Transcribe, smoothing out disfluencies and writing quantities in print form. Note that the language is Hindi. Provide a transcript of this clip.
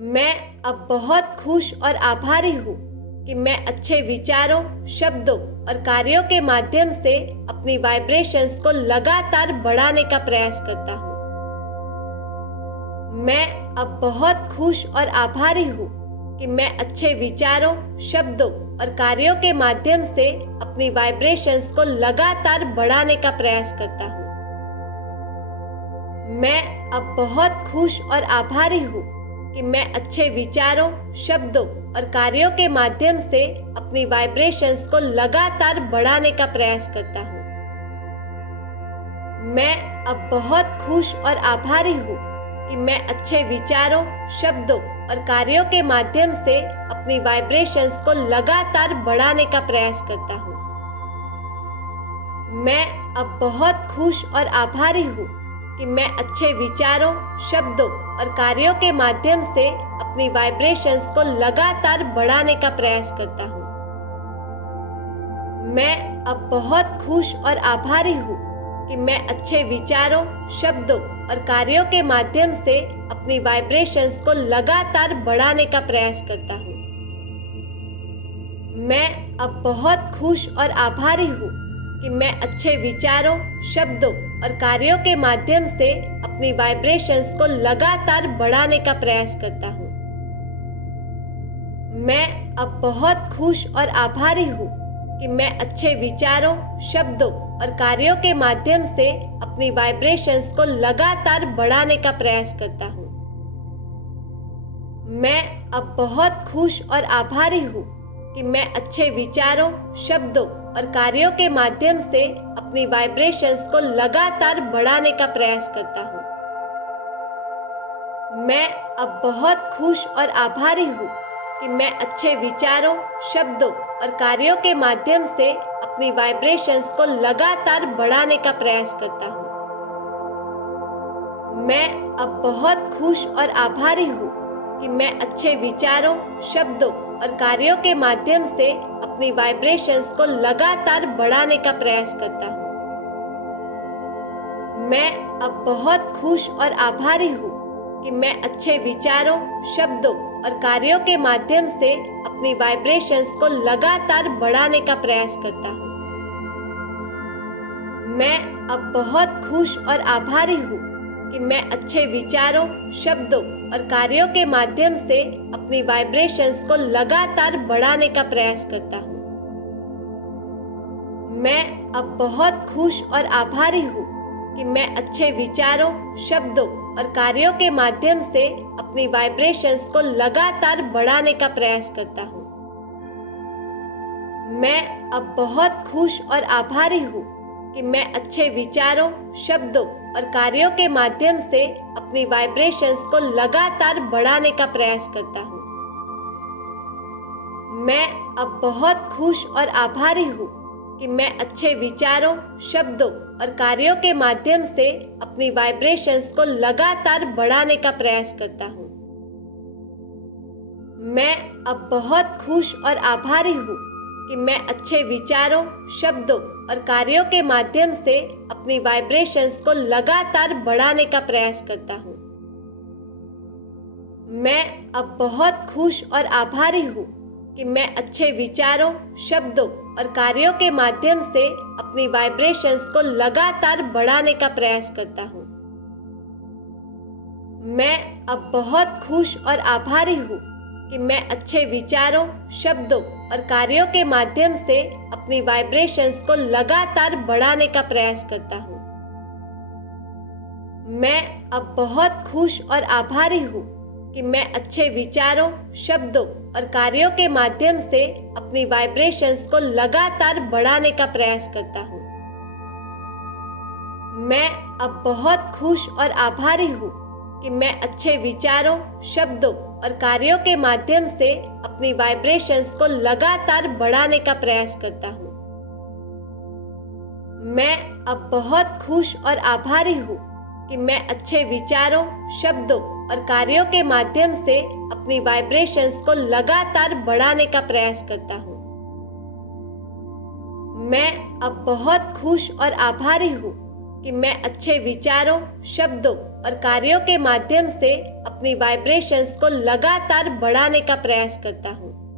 मैं अब बहुत खुश और आभारी हूँ कि मैं अच्छे विचारों, शब्दों और कार्यों के माध्यम से अपनी वाइब्रेशंस को लगातार बढ़ाने का प्रयास करता हूँ। मैं अब बहुत खुश और आभारी हूँ कि मैं अच्छे विचारों, शब्दों और कार्यों के माध्यम से अपनी वाइब्रेशंस को लगातार बढ़ाने का प्रयास करता हूँ। मैं अब बहुत खुश और आभारी हूँ कि मैं अच्छे विचारों, शब्दों और कार्यों के माध्यम से अपनी वाइब्रेशंस को लगातार बढ़ाने का प्रयास करता हूँ। मैं अब बहुत खुश और आभारी हूँ कि मैं अच्छे विचारों, शब्दों और कार्यों के माध्यम से अपनी वाइब्रेशंस को लगातार बढ़ाने का प्रयास करता हूँ। मैं अब बहुत खुश और आभारी हूँ कि मैं अच्छे विचारों, शब्दों और कार्यों के माध्यम से अपनी वाइब्रेशंस को लगातार बढ़ाने का प्रयास करता हूँ। मैं अब बहुत खुश और आभारी हूँ कि मैं अच्छे विचारों, शब्दों और कार्यों के माध्यम से अपनी वाइब्रेशंस को लगातार बढ़ाने का प्रयास करता हूँ। मैं अब बहुत खुश और आभारी हूँ कि मैं अच्छे विचारों, शब्दों और कार्यों के माध्यम से अपनी वाइब्रेशंस को लगातार बढ़ाने का प्रयास करता हूँ। मैं अब बहुत खुश और आभारी हूँ कि मैं अच्छे विचारों, शब्दों और कार्यों के माध्यम से अपनी वाइब्रेशंस को लगातार बढ़ाने का प्रयास करता हूँ। मैं अब बहुत खुश और आभारी हूँ कि मैं अच्छे विचारों, शब्दों और कार्यों के माध्यम से अपनी वाइब्रेशंस को लगातार बढ़ाने का प्रयास करता हूँ। मैं अब बहुत खुश और आभारी हूँ कि मैं अच्छे विचारों, शब्दों और कार्यों के माध्यम से अपनी वाइब्रेशंस को लगातार बढ़ाने का प्रयास करता हूँ। मैं अब बहुत खुश और आभारी हूँ कि मैं अच्छे विचारों, शब्दों और कार्यों के माध्यम से अपनी वाइब्रेशंस को लगातार बढ़ाने का प्रयास करता हूँ। मैं अब बहुत खुश और आभारी हूँ कि मैं अच्छे विचारों, शब्दों और कार्यों के माध्यम से अपनी वाइब्रेशंस को लगातार बढ़ाने का प्रयास करता हूँ। मैं अब बहुत खुश और आभारी हूँ कि मैं अच्छे विचारों, शब्दों और कार्यों के माध्यम से अपनी वाइब्रेशंस को लगातार बढ़ाने का प्रयास करता हूँ। मैं अब बहुत खुश और आभारी हूँ कि मैं अच्छे विचारों, शब्दों और कार्यों के माध्यम से अपनी वाइब्रेशंस को लगातार बढ़ाने का प्रयास करता हूँ। मैं अब बहुत खुश और आभारी हूँ कि मैं अच्छे विचारों, शब्दों और कार्यों के माध्यम से अपनी वाइब्रेशंस को लगातार बढ़ाने का प्रयास करता हूँ। मैं अब बहुत खुश और आभारी हूँ कि मैं अच्छे विचारों, शब्दों और कार्यों के माध्यम से अपनी वाइब्रेशंस को लगातार बढ़ाने का प्रयास करता हूँ। मैं अब बहुत खुश और आभारी हूँ कि मैं अच्छे विचारों, शब्दों और कार्यों के माध्यम से अपनी वाइब्रेशंस को लगातार बढ़ाने का प्रयास करता हूँ। मैं अब बहुत खुश और आभारी हूँ कि मैं अच्छे विचारों, शब्दों और कार्यों के माध्यम से अपनी वाइब्रेशंस को लगातार बढ़ाने का प्रयास करता हूँ। मैं अब बहुत खुश और आभारी हूँ कि मैं अच्छे विचारों, शब्दों और कार्यों के माध्यम से अपनी वाइब्रेशंस को लगातार बढ़ाने का प्रयास करता हूँ। मैं अब बहुत खुश और आभारी हूँ कि मैं अच्छे विचारों, शब्दों और कार्यों के माध्यम से अपनी वाइब्रेशंस को लगातार बढ़ाने का प्रयास करता हूँ। मैं अब बहुत खुश और आभारी हूँ कि मैं अच्छे विचारों, शब्दों और कार्यों के माध्यम से अपनी वाइब्रेशंस को लगातार बढ़ाने का प्रयास करता हूँ। मैं अब बहुत खुश और आभारी हूँ कि मैं अच्छे विचारों, शब्दों और कार्यों के माध्यम से अपनी वाइब्रेशंस को लगातार बढ़ाने का प्रयास करता हूँ। मैं अब बहुत खुश और आभारी हूँ कि मैं अच्छे विचारों, शब्दों और कार्यों के माध्यम से अपनी वाइब्रेशंस को लगातार बढ़ाने का प्रयास करता हूँ।